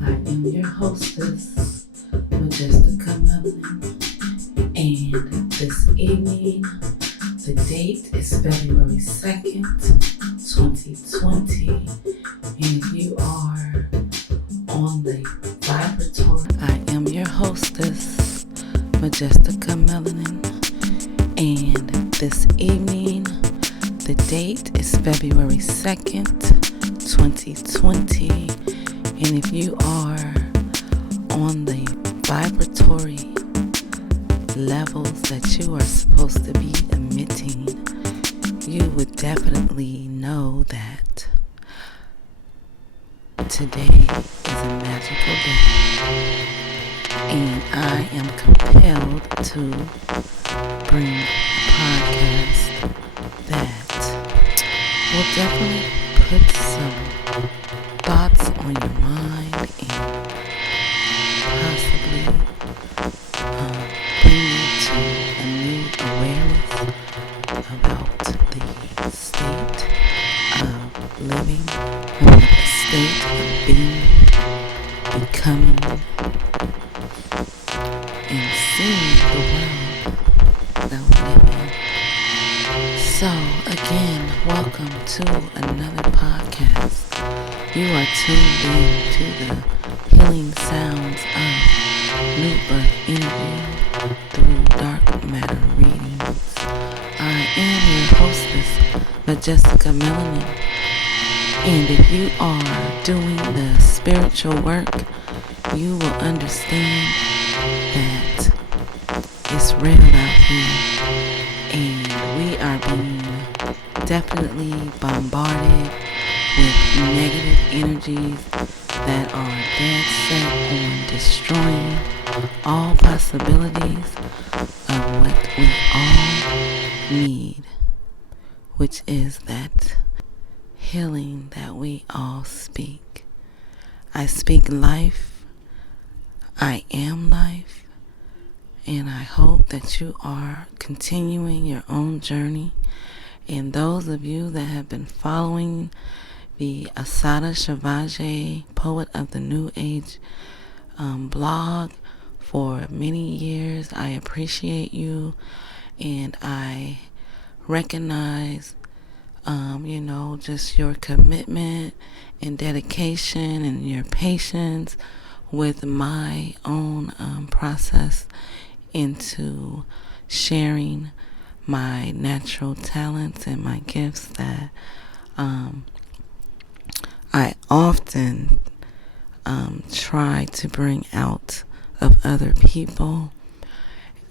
I am your hostess, Majestica, Melanin, and this evening, the date is February 2nd, 2020, and if you are on the vibratory, I am your hostess, Majestica, Melanin, and this evening, the date is February 2nd, 2020, and if you are on the vibratory levels that you are supposed to be emitting, you would definitely know that today is a magical day, and I am compelled to bring a podcast that will definitely put some thoughts on your mind and possibly bring you to a new awareness about the state of living, about the state of being, becoming, and seeing the world that we live in. So, again, welcome to another podcast. You are tuned in to the healing sounds of NUBIRTH energy through dark matter readings. I am your hostess, Majestica Melanin, and if you are doing the spiritual work, you will understand that it's real out here, and we are being definitely bombarded with negative energies that are dead set on destroying all possibilities of what we all need, which is that healing that we all speak. I speak life. I am life. And I hope that you are continuing your own journey. And those of you that have been following the Asada Shivaji, Poet of the New Age blog for many years, I appreciate you, and I recognize, just your commitment and dedication and your patience with my own process into sharing my natural talents and my gifts that I often try to bring out of other people,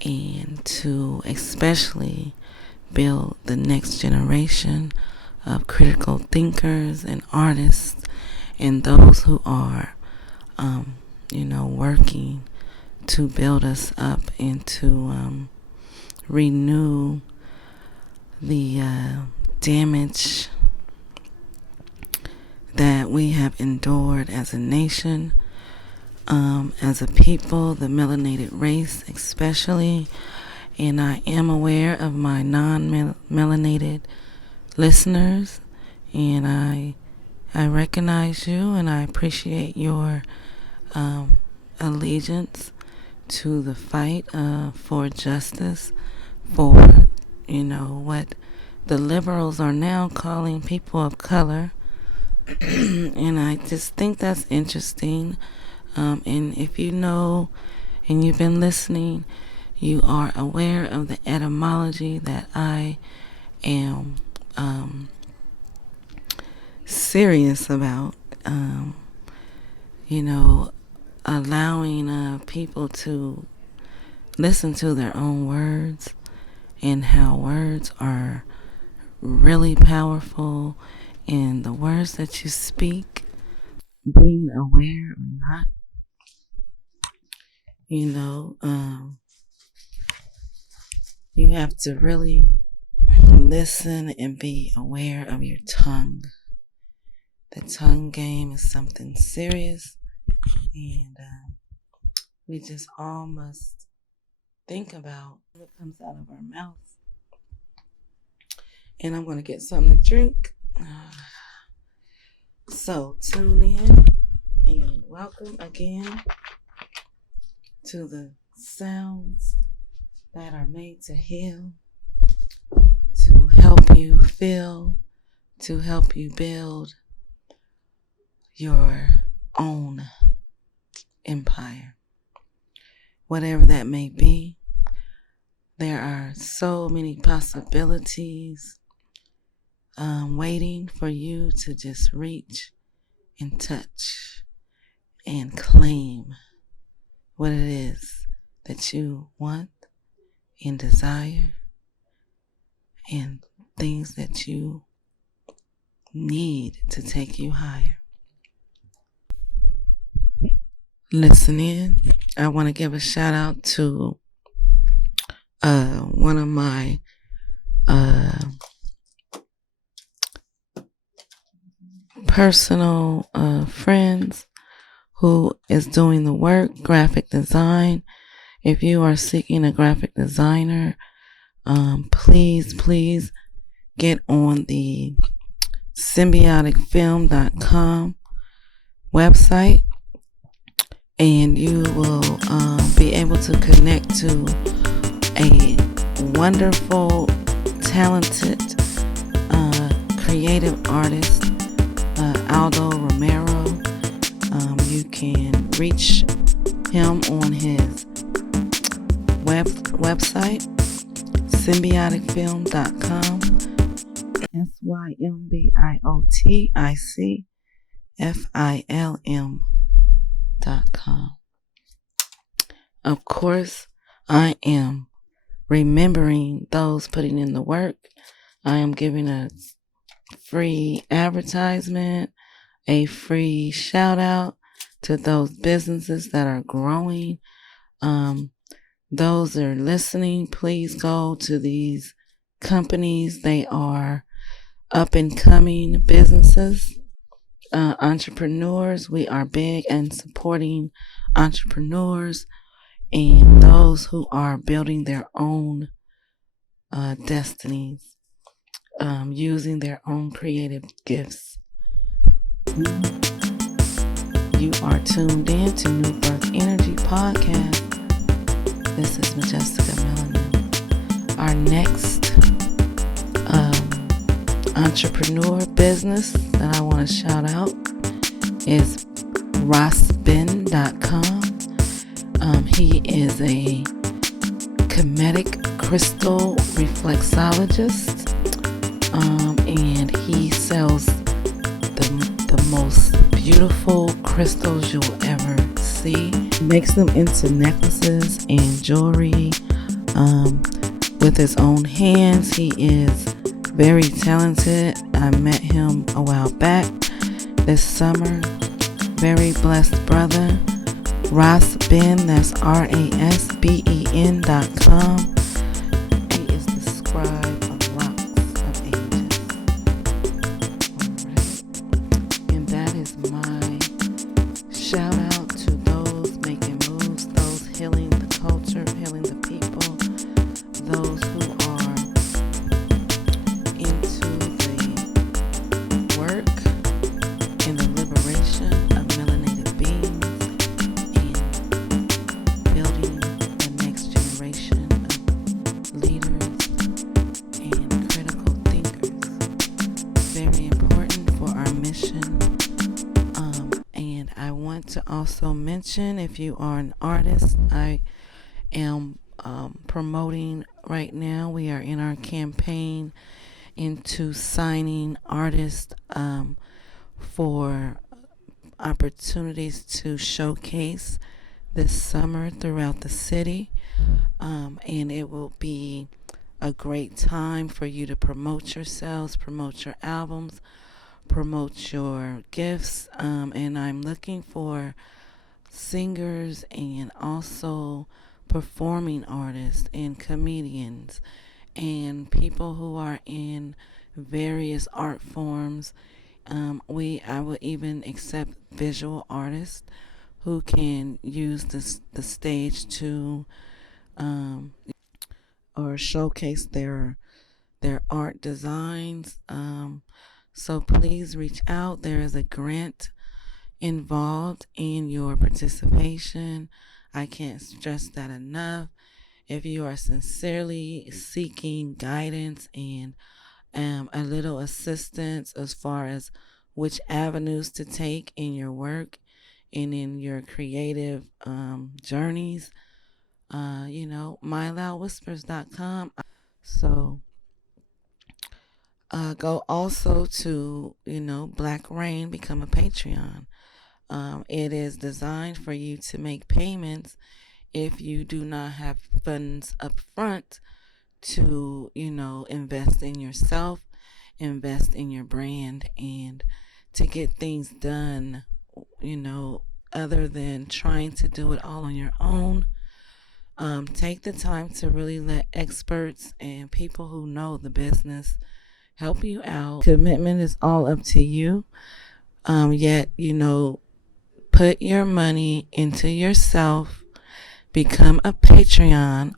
and to especially build the next generation of critical thinkers and artists, and those who are working to build us up and to renew the damage that we have endured as a nation, as a people, the melanated race especially. And I am aware of my non-melanated listeners, and I recognize you, and I appreciate your allegiance to the fight for justice, for what the liberals are now calling people of color. And I just think that's interesting. And if you know and you've been listening, you are aware of the etymology that I am serious about, allowing people to listen to their own words, and how words are really powerful, and the words that you speak, being aware or not, you have to really listen and be aware of your tongue. The tongue game is something serious, and we just all must think about what comes out of our mouth. And I'm going to get something to drink. So tune in and welcome again to the sounds that are made to heal, to help you feel, to help you build your own empire. Whatever that may be, there are so many possibilities waiting for you to just reach and touch and claim what it is that you want and desire and things that you need to take you higher. Listen in. I want to give a shout out to one of my personal friends who is doing the work, graphic design. If you are seeking a graphic designer, please get on the symbioticfilm.com website, and you will be able to connect to a wonderful, talented, creative artist, Aldo Romero. You can reach him on his website, symbioticfilm.com, symbioticfilm.com. Of course, I am remembering those putting in the work. I am giving a free advertisement, a free shout out to those businesses that are growing. Those that are listening, please go to these companies. They are up and coming businesses, entrepreneurs. We are big and supporting entrepreneurs and those who are building their own destinies, using their own creative gifts. You are tuned in to NUBIRTH Energy Podcast. This is Majestica Melanin. Our next entrepreneur business that I want to shout out is rossben.com. He is a comedic crystal reflexologist, and he sells the most beautiful crystals you'll ever see. He makes them into necklaces and jewelry with his own hands. He is very talented. I met him a while back this summer. Very blessed brother. Rossben, that's RASBEN.com. He is the scribe of rocks of ages. Alright. And that is my shout out to those making moves, those healing the culture, healing the people, those who are into the work and the liberation of melanated beings and building the next generation of leaders and critical thinkers. Very important for our mission. And I want to also mention, if you are an artist, I am promoting right now. We are in our campaign into signing artists for opportunities to showcase this summer throughout the city, and it will be a great time for you to promote yourselves, promote your albums, promote your gifts, and I'm looking for singers and also performing artists and comedians and people who are in various art forms. I will even accept visual artists who can use the stage to or showcase their art designs. So please reach out. There is a grant involved in your participation. I can't stress that enough. If you are sincerely seeking guidance and a little assistance as far as which avenues to take in your work and in your creative journeys, myloudwhispers.com. So go also to, Black Rain, become a Patreon. It is designed for you to make payments if you do not have funds up front to, invest in yourself, invest in your brand, and to get things done, other than trying to do it all on your own. Take the time to really let experts and people who know the business help you out. Commitment is all up to you. Yet, put your money into yourself. Become a Patreon.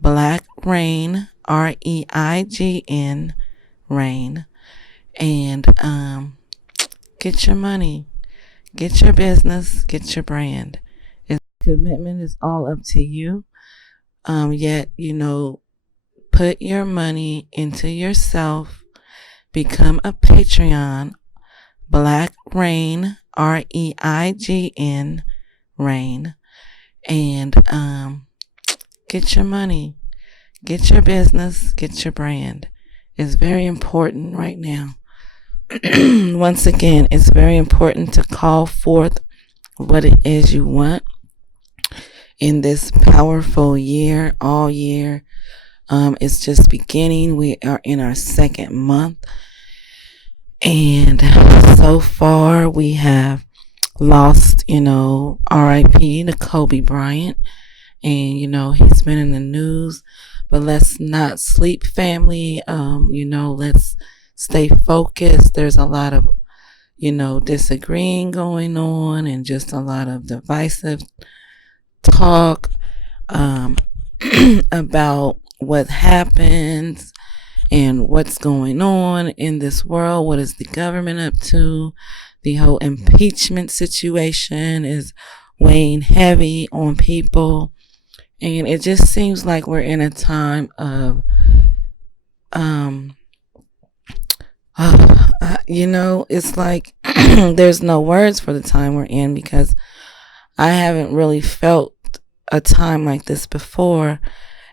Black Rain, REIGN, Rain. And get your money. Get your business. Get your brand. Commitment is all up to you. Yet, put your money into yourself. Become a Patreon. Black Rain, REIGN, Rain. And get your money. Get your business. Get your brand. It's very important right now. Once again, it's very important to call forth what it is you want in this powerful year, all year. It's just beginning. We are in our second month. And so far we have lost, R.I.P. to Kobe Bryant. And, he's been in the news. But let's not sleep, family. Let's stay focused. There's a lot of, disagreeing going on and just a lot of divisive talk about what happens and what's going on in this world. What is the government up to? The whole impeachment situation is weighing heavy on people. And it just seems like we're in a time of, it's like there's no words for the time we're in, because I haven't really felt a time like this before,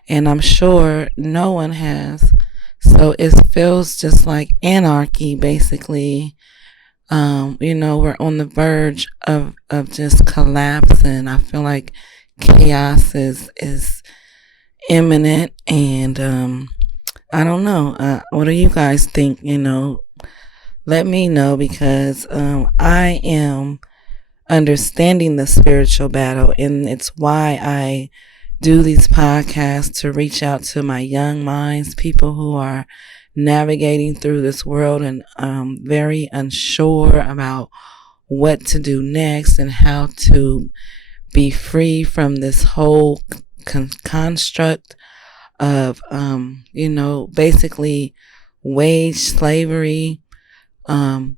and I'm sure no one has. So it feels just like anarchy, basically. We're on the verge of just collapse, and I feel like chaos is imminent. And I don't know. What do you guys think? Let me know, because I am understanding the spiritual battle, and it's why I do these podcasts, to reach out to my young minds, people who are navigating through this world and very unsure about what to do next and how to be free from this whole construct of basically wage slavery. And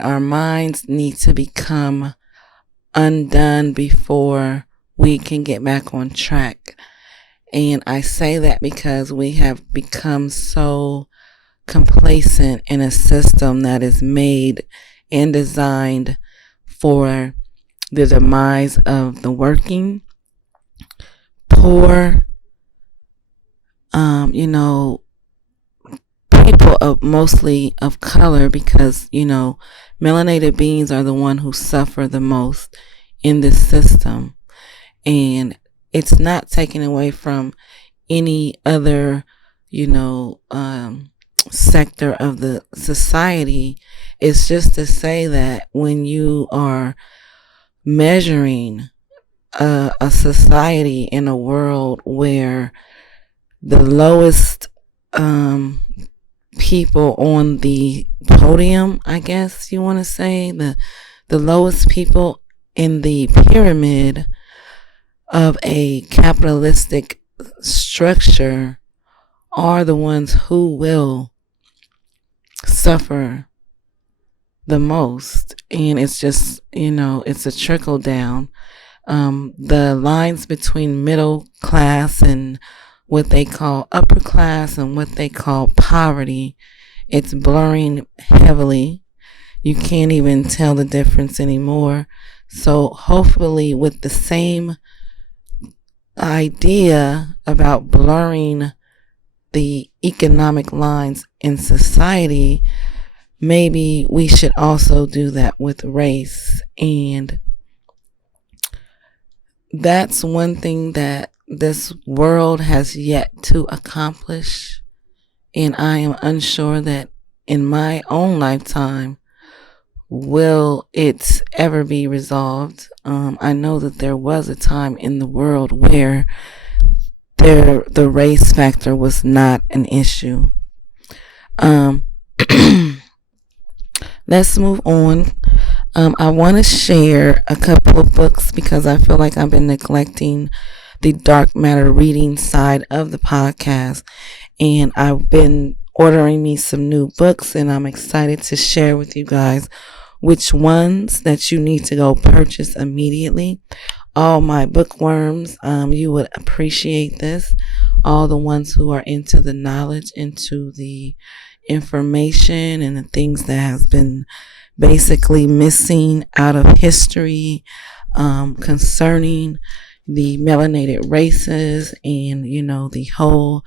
our minds need to become undone before we can get back on track. And I say that because we have become so complacent in a system that is made and designed for the demise of the working, poor, people of mostly of color, because melanated beings are the one who suffer the most in this system. And it's not taken away from any other sector of the society. It's just to say that when you are measuring a society in a world where the lowest people on the podium, I guess you want to say, the lowest people in the pyramid of a capitalistic structure are the ones who will suffer the most. And it's just, it's a trickle down. The lines between middle class and what they call upper class and what they call poverty, it's blurring heavily. You can't even tell the difference anymore. So hopefully with the same idea about blurring the economic lines in society, maybe we should also do that with race. And that's one thing that this world has yet to accomplish. And I am unsure that in my own lifetime will it ever be resolved. I know that there was a time in the world where the race factor was not an issue. Let's move on. I want to share a couple of books because I feel like I've been neglecting the dark matter reading side of the podcast, and I've been ordering me some new books, and I'm excited to share with you guys which ones that you need to go purchase immediately. All my bookworms, you would appreciate this. All the ones who are into the knowledge, into the information and the things that has been basically missing out of history concerning the melanated races and, the whole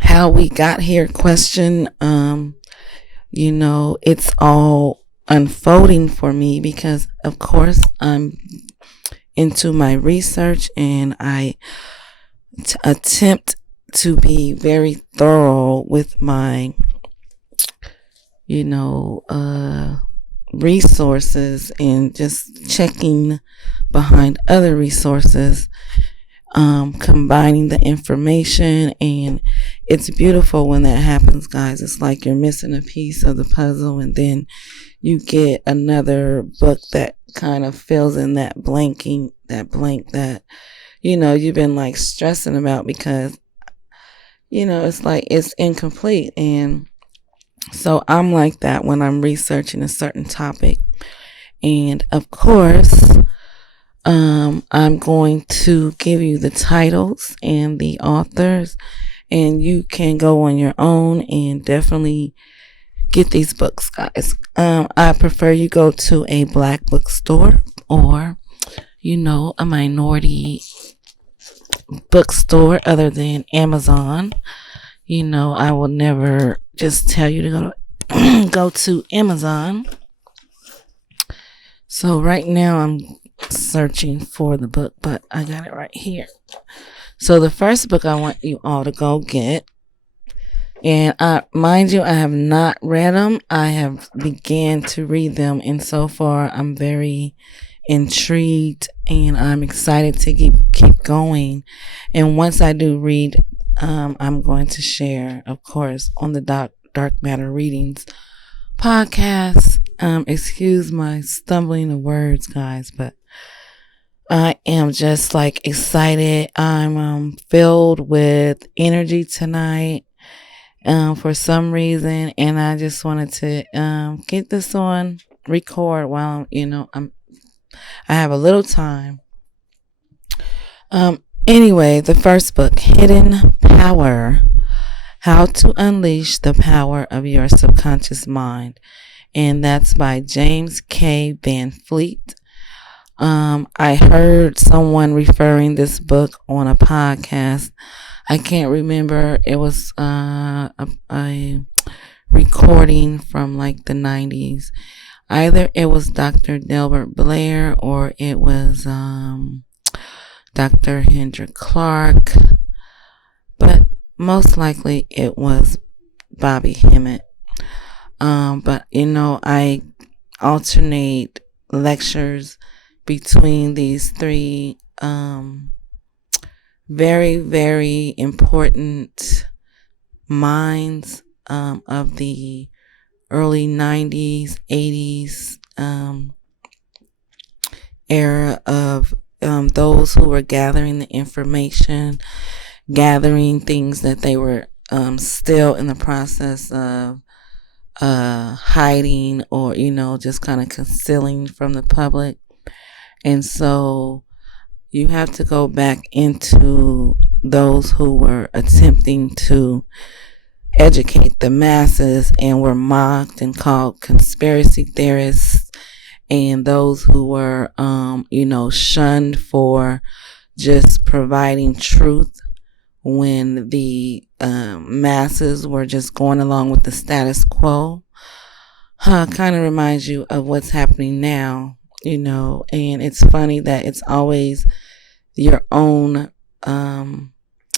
how we got here question. It's all unfolding for me because, of course, I'm into my research and I attempt to be very thorough with my, resources and just checking behind other resources, combining the information, and it's beautiful when that happens, guys. It's like you're missing a piece of the puzzle and then you get another book that kind of fills in that blank that you've been like stressing about because it's like it's incomplete. And so I'm like that when I'm researching a certain topic. And of course, I'm going to give you the titles and the authors, and you can go on your own and definitely get these books, guys. I prefer you go to a black bookstore or, a minority bookstore other than Amazon. I will never just tell you to go to Amazon. So right now I'm searching for the book, but I got it right here. So the first book I want you all to go get, and mind you, I have not read them. I have began to read them, and so far I'm very intrigued and I'm excited to keep going. And once I do read, I'm going to share, of course, on the Dark Matter Readings podcast. Excuse my stumbling of words, guys, but I am just like excited. I'm filled with energy tonight for some reason, and I just wanted to get this on record while I have a little time. Anyway, the first book, Hidden Power: How to Unleash the Power of Your Subconscious Mind, and that's by James K. Van Fleet. I heard someone referring this book on a podcast. I can't remember. It was a recording from like the 90s. Either it was Dr. Delbert Blair or it was Dr. Hendrik Clark, but most likely it was Bobby Hemmett. But I alternate lectures between these three very, very important minds of the early 90s, 80s era of those who were gathering the information, gathering things that they were still in the process of hiding or, just kind of concealing from the public. And so you have to go back into those who were attempting to educate the masses and were mocked and called conspiracy theorists, and those who were, shunned for just providing truth when the masses were just going along with the status quo. Kind of reminds you of what's happening now, and it's funny that it's always your own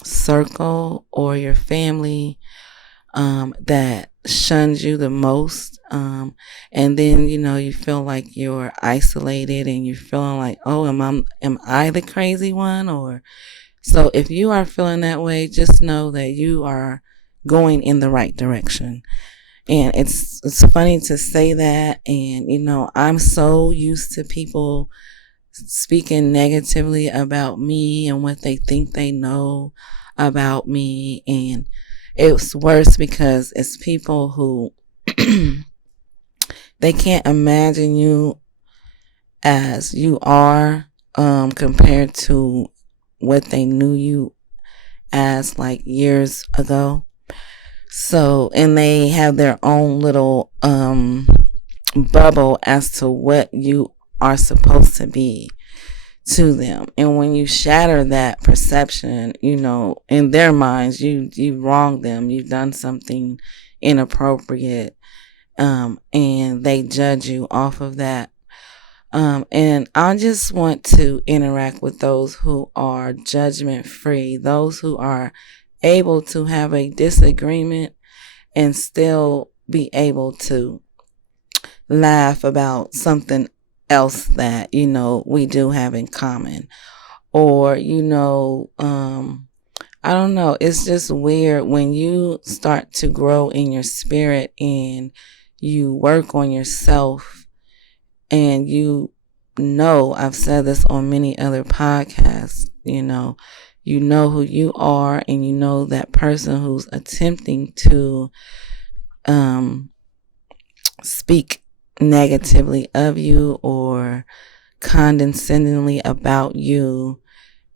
circle or your family that shuns you the most. And then, you feel like you're isolated and you're feeling like, oh, am I the crazy one? Or so if you are feeling that way, just know that you are going in the right direction. And it's funny to say that. And, I'm so used to people speaking negatively about me and what they think they know about me. And it's worse because it's people who they can't imagine you as you are compared to what they knew you as like years ago. So, and they have their own little bubble as to what you are supposed to be to them. And when you shatter that perception, in their minds, you wronged them, you've done something inappropriate, and they judge you off of that. And I just want to interact with those who are judgment free, those who are able to have a disagreement and still be able to laugh about something else that, we do have in common. Or, I don't know. It's just weird when you start to grow in your spirit and you work on yourself, and I've said this on many other podcasts, you know who you are, and that person who's attempting to speak negatively of you or condescendingly about you,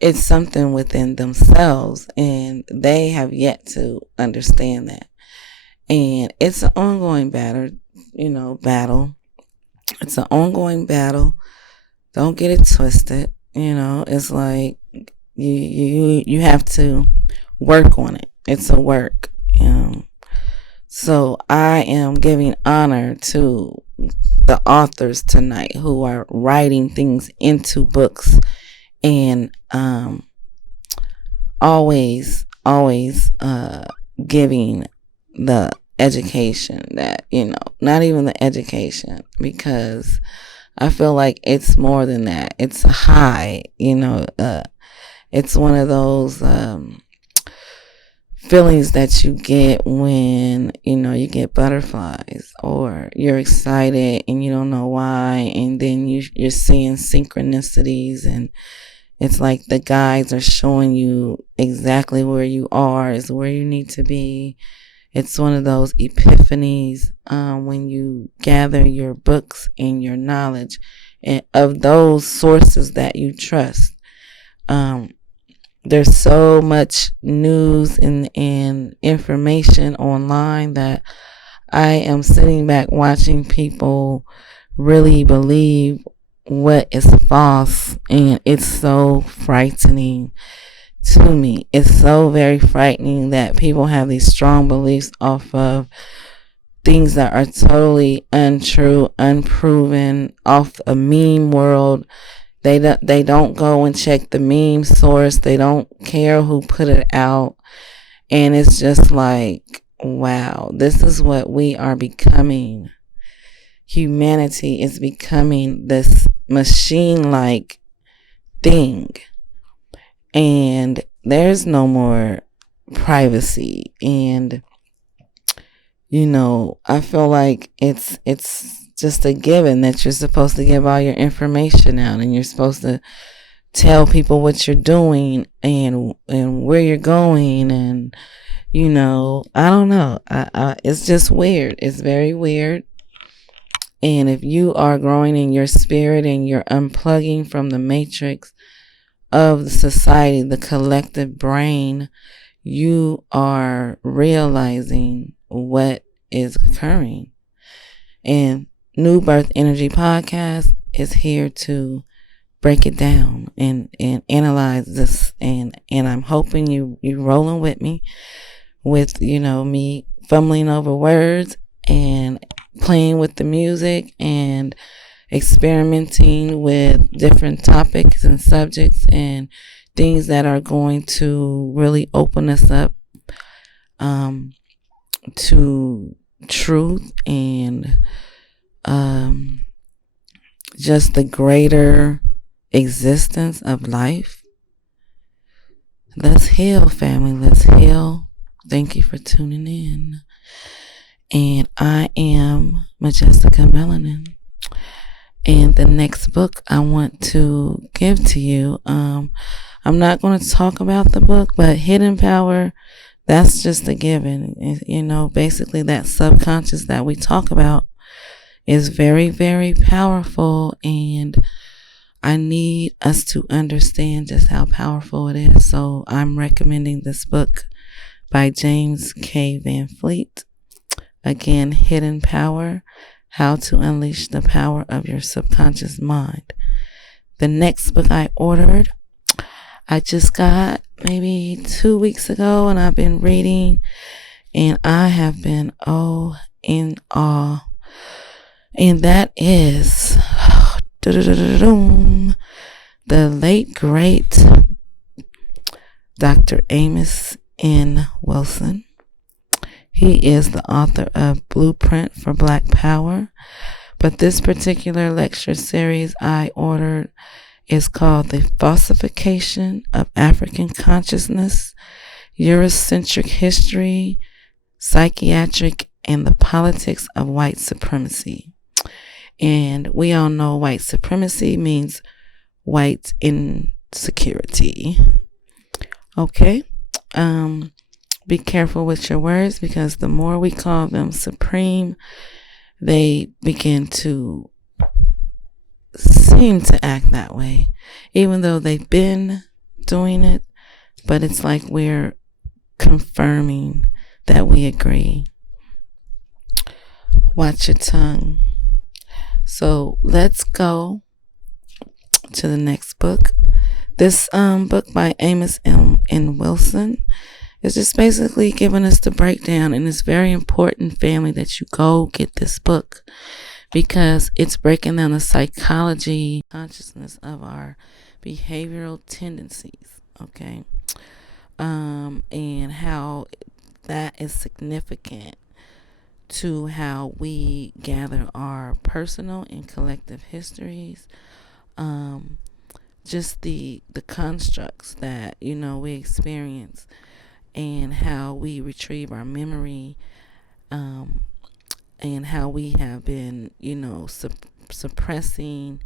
it's something within themselves, and they have yet to understand that. And it's an ongoing battle. It's an ongoing battle. Don't get it twisted. It's like you have to work on it. It's a work. So I am giving honor to the authors tonight who are writing things into books, and always giving the education that, not even the education, because I feel like it's more than that. It's a high, it's one of those feelings that you get when, you get butterflies, or you're excited and you don't know why. And then you're seeing synchronicities, and it's like the guides are showing you exactly where you are is where you need to be. It's one of those epiphanies when you gather your books and your knowledge and of those sources that you trust. There's so much news and information online that I am sitting back watching people really believe what is false, and it's so frightening to me. It's so very frightening that people have these strong beliefs off of things that are totally untrue, unproven, off a meme world. They don't go and check the meme source. They don't care who put it out. And it's just like, wow, this is what we are becoming. Humanity is becoming this machine-like thing. And there's no more privacy. And, I feel like it's just a given that you're supposed to give all your information out, and you're supposed to tell people what you're doing and where you're going, and I don't know. It's just weird. It's very weird. And if you are growing in your spirit and you're unplugging from the matrix of the society, the collective brain, you are realizing what is occurring. And New Birth Energy Podcast is here to break it down and analyze this, and I'm hoping you rolling with me with me fumbling over words and playing with the music and experimenting with different topics and subjects and things that are going to really open us up to truth and just the greater existence of life. Let's heal, family. Let's heal. Thank you for tuning in. And I am Majestica Melanin. And the next book I want to give to you, I'm not going to talk about the book, but Hidden Power, that's just a given. Basically that subconscious that we talk about is very, very powerful, and I need us to understand just how powerful it is. So I'm recommending this book by James K. Van Fleet. Again, Hidden Power, How to Unleash the Power of Your Subconscious Mind. The next book I ordered, I just got maybe 2 weeks ago, and I've been reading, and I have been in awe. And that is the late, great Dr. Amos N. Wilson. He is the author of Blueprint for Black Power. But this particular lecture series I ordered is called The Falsification of African Consciousness, Eurocentric History, Psychiatric, and the Politics of White Supremacy. And we all know white supremacy means white insecurity. Okay? Be careful with your words, because the more we call them supreme, they begin to seem to act that way, even though they've been doing it. But it's like we're confirming that we agree. Watch your tongue. So let's go to the next book. This book by Amos N. Wilson is just basically giving us the breakdown, and it's very important, family, that you go get this book, because it's breaking down the psychology, consciousness of our behavioral tendencies, okay? And how that is significant to how we gather our personal and collective histories, just the constructs that we experience, and how we retrieve our memory, and how we have been suppressing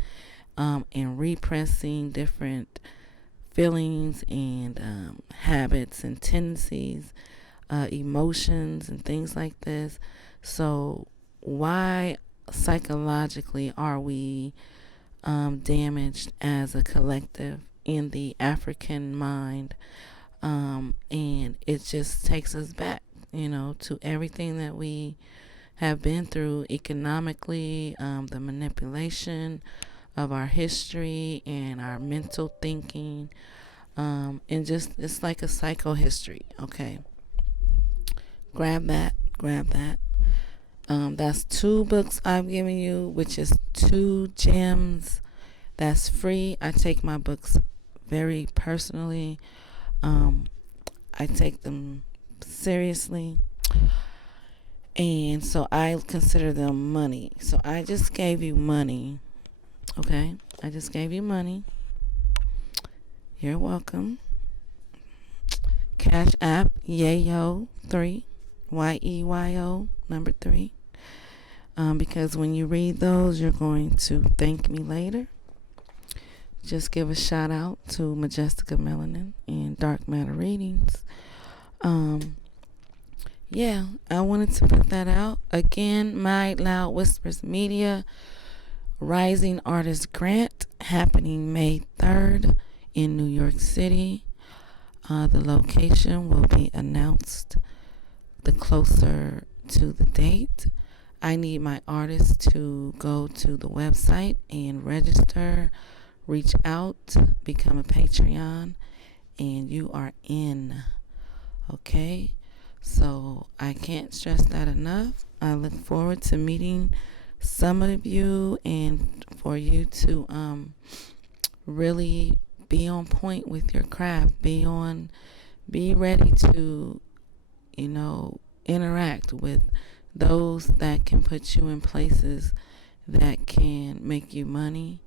and repressing different feelings and habits and tendencies, emotions and things like this. So why psychologically are we damaged as a collective in the African mind? And it just takes us back, to everything that we have been through economically, the manipulation of our history and our mental thinking, and just, it's like a psychohistory. Okay. Grab that. That's 2 books I've given you, which is 2 gems. That's free. I take my books very personally. I take them seriously, and so I consider them money. So I just gave you money. Okay, I just gave you money. You're welcome. Cash App Yayo3, YEYO 3. Because when you read those, you're going to thank me later. just give a shout out to Majestica, Melanin, and Dark Matter Readings. Yeah, I wanted to put that out. Again, My Loud Whispers Media Rising Artist Grant happening May 3rd in New York City. The location will be announced the closer to the date. I need my artists to go to the website and register, reach out, become a Patreon, and you are in. Okay? So I can't stress that enough. I look forward to meeting some of you and for you to really be on point with your craft. Be ready to, interact with those that can put you in places that can make you money,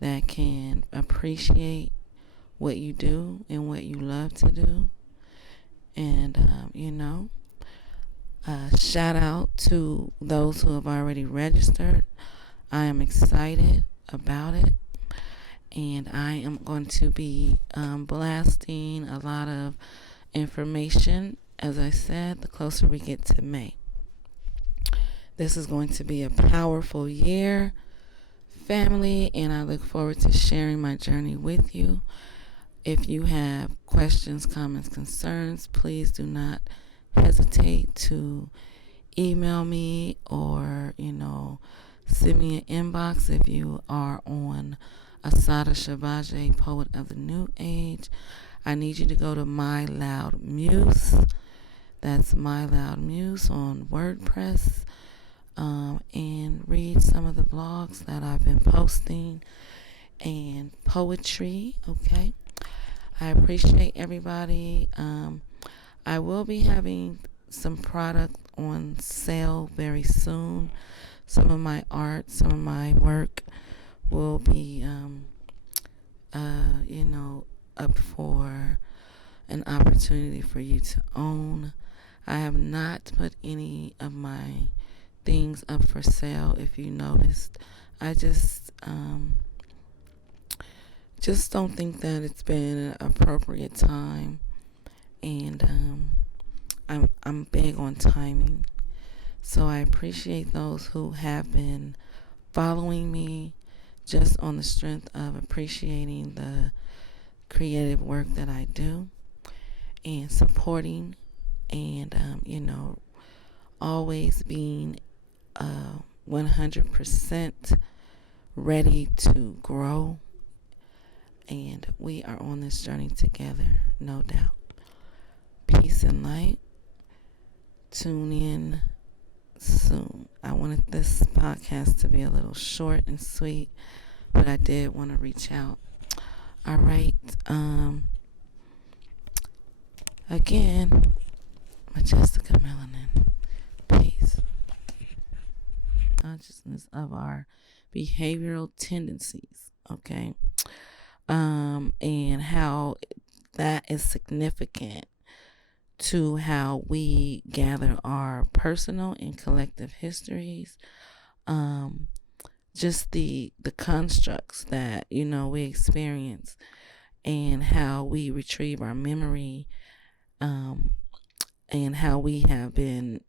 that can appreciate what you do and what you love to do. And, shout out to those who have already registered. I am excited about it. And I am going to be blasting a lot of information, as I said, the closer we get to May. This is going to be a powerful year, family, and I look forward to sharing my journey with you. If you have questions, comments, concerns, please do not hesitate to email me or, send me an inbox. If you are on Asada Shabajeh, Poet of the New Age, I need you to go to My Loud Muse. That's My Loud Muse on WordPress, and read some of the blogs that I've been posting and poetry. Okay, I appreciate everybody. I will be having some product on sale very soon. Some of my art, some of my work will be, up for an opportunity for you to own. I have not put any of my things up for sale. If you noticed, I just don't think that it's been an appropriate time, and I'm big on timing. So I appreciate those who have been following me just on the strength of appreciating the creative work that I do and supporting, and always being 100% ready to grow. And we are on this journey together, no doubt. Peace and light. Tune in soon. I wanted this podcast to be a little short and sweet, but I did want to reach out. All right. Again, Majestica, Melanin. Peace. Consciousness of our behavioral tendencies. Okay. And how that is significant to how we gather our personal and collective histories. Just the constructs that, we experience, and how we retrieve our memory, and how we have been,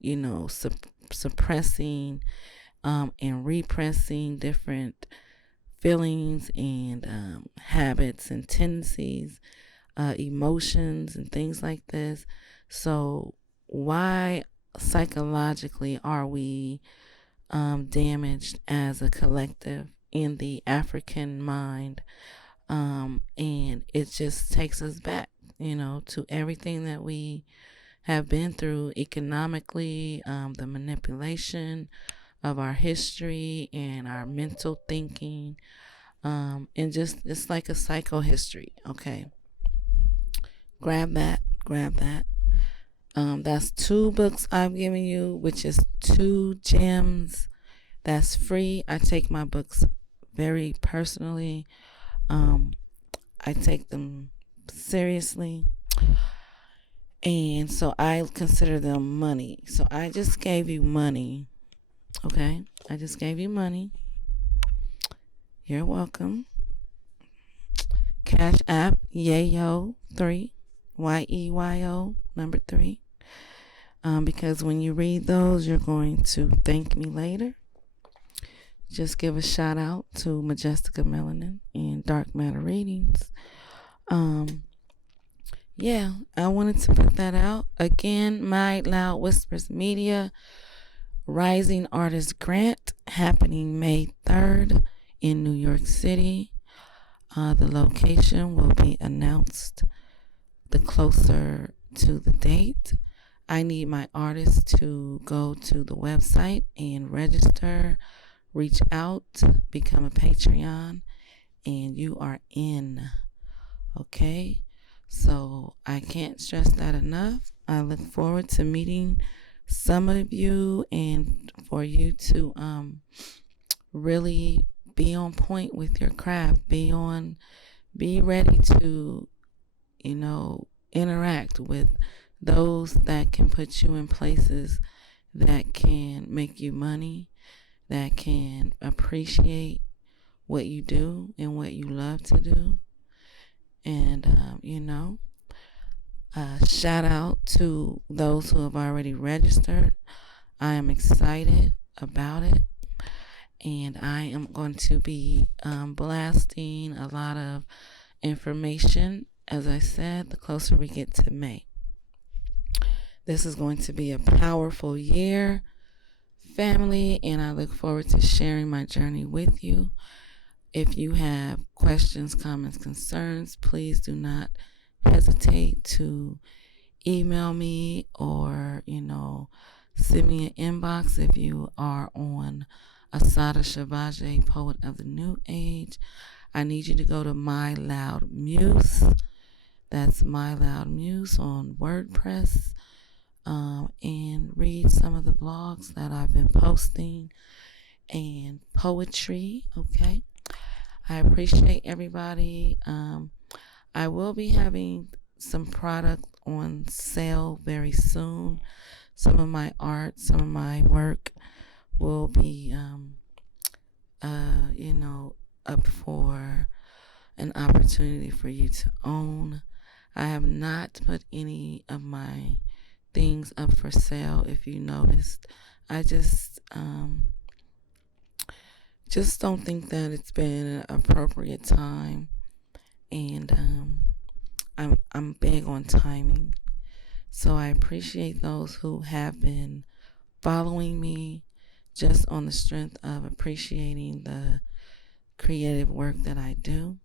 suppressing and repressing different feelings and habits and tendencies, emotions and things like this. So why psychologically are we damaged as a collective in the African mind? And it just takes us back, to everything that we have been through economically, the manipulation of our history and our mental thinking, and just it's like a psychohistory. Okay, grab that. That's 2 books I've given you, which is 2 gems. That's free. I take my books very personally. I take them seriously, and so I consider them money. So I just gave you money. Okay, I just gave you money. You're welcome. Cash App Yeyo3, YEYO number 3. Because when you read those, you're going to thank me later. Just give a shout out to Majestica, Melanin, and Dark Matter Readings. Yeah, I wanted to put that out. Again, My Loud Whispers Media Rising Artist Grant happening May 3rd in New York City. The location will be announced the closer to the date. I need my artists to go to the website and register, reach out, become a Patreon, and you are in. Okay? So I can't stress that enough. I look forward to meeting some of you and for you to really be on point with your craft. Be ready to, interact with those that can put you in places that can make you money, that can appreciate what you do and what you love to do. And, shout out to those who have already registered. I am excited about it. And I am going to be blasting a lot of information, as I said, the closer we get to May. This is going to be a powerful year, family, and I look forward to sharing my journey with you. If you have questions, comments, concerns, please do not hesitate to email me or, send me an inbox. If you are on Asada Shabajeh, Poet of the New Age, I need you to go to My Loud Muse. That's My Loud Muse on WordPress, and read some of the blogs that I've been posting and poetry. Okay. I appreciate everybody. I will be having some product on sale very soon. Some of my art, some of my work will be, up for an opportunity for you to own. I have not put any of my things up for sale. If you noticed, I just don't think that it's been an appropriate time, and I'm big on timing. So I appreciate those who have been following me just on the strength of appreciating the creative work that I do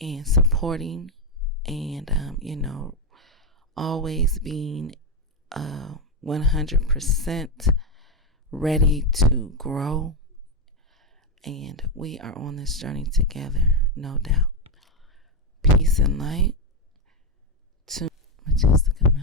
and supporting, and always being 100% ready to grow. And we are on this journey together, no doubt. Peace and light to Majestica.